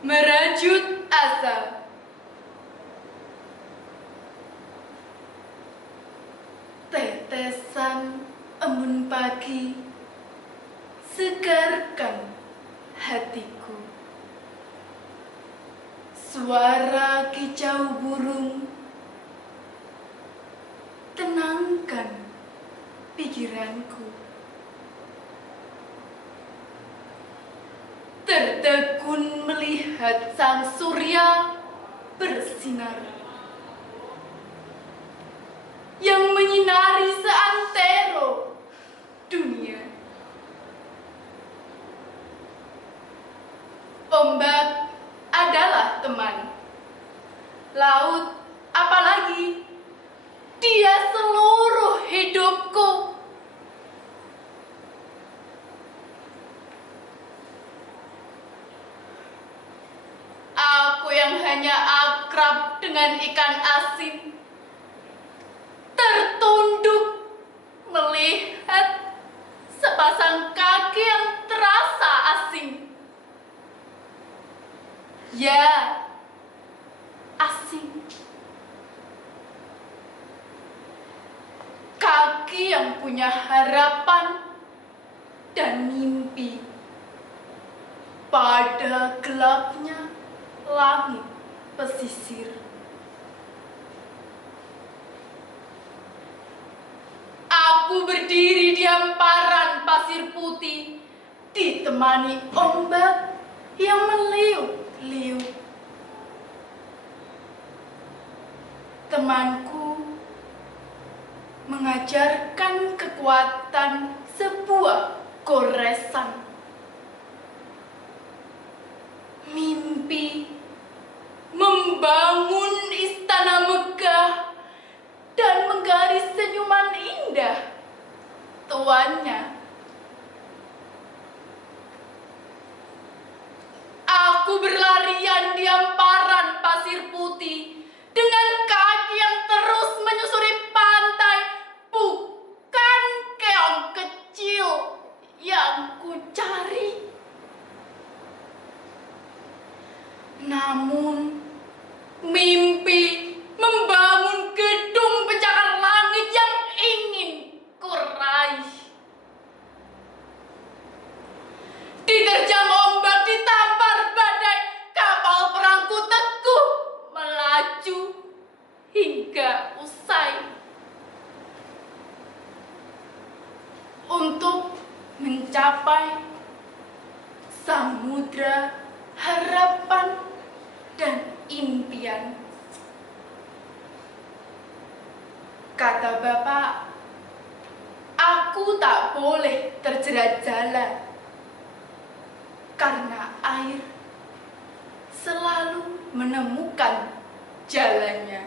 Merajut asa. Tetesan embun pagi segarkan hatiku. Suara kicau burung tenangkan pikiranku. Tertegun melihat sang surya bersinar yang menyinari seantero dunia. Ombak adalah teman, laut apalagi, dia seluruh hidupku. Aku yang hanya akrab dengan ikan asin, tertunduk melihat sepasang kaki yang terasa asing. Ya, asing. Kaki yang punya harapan dan mimpi pada gelapnya langit pesisir. Aku berdiri di hamparan pasir putih, ditemani ombak yang meliuk-liuk. Temanku mengajarkan kekuatan sebuah goresan. Mimpi membangun istana megah dan menggaris senyuman indah tuannya. Aku berlarian di hamparan pasir putih dengan kaki yang terus menyusuri pantai, bukan keong kecil yang ku cari, namun mimpi membangun gedung pencakar langit yang ingin ku raih. Diterjang ombak, ditampar badai, kapal perangku teguh melaju hingga usai. Untuk mencapai samudra harapan dan impian. Kata Bapak, aku tak boleh terjerat jalan, karena air selalu menemukan jalannya.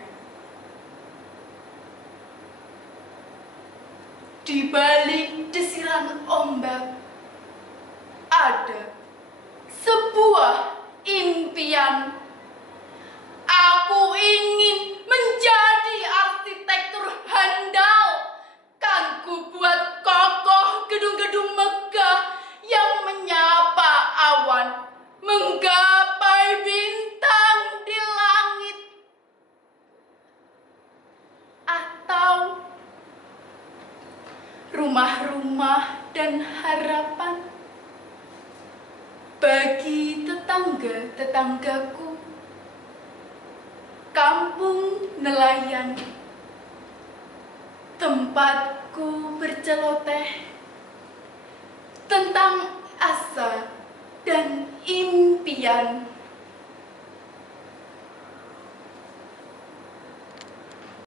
Di balik desiran ombak ada sebuah impian. Aku ingin menjadi arsitektur handal. Kan ku buat kokoh gedung-gedung megah yang menyapa awan, menggapai bintang di langit. Atau rumah-rumah dan harapan bagi tetangga-tetanggaku, kampung nelayan, tempatku berceloteh tentang asa dan impian.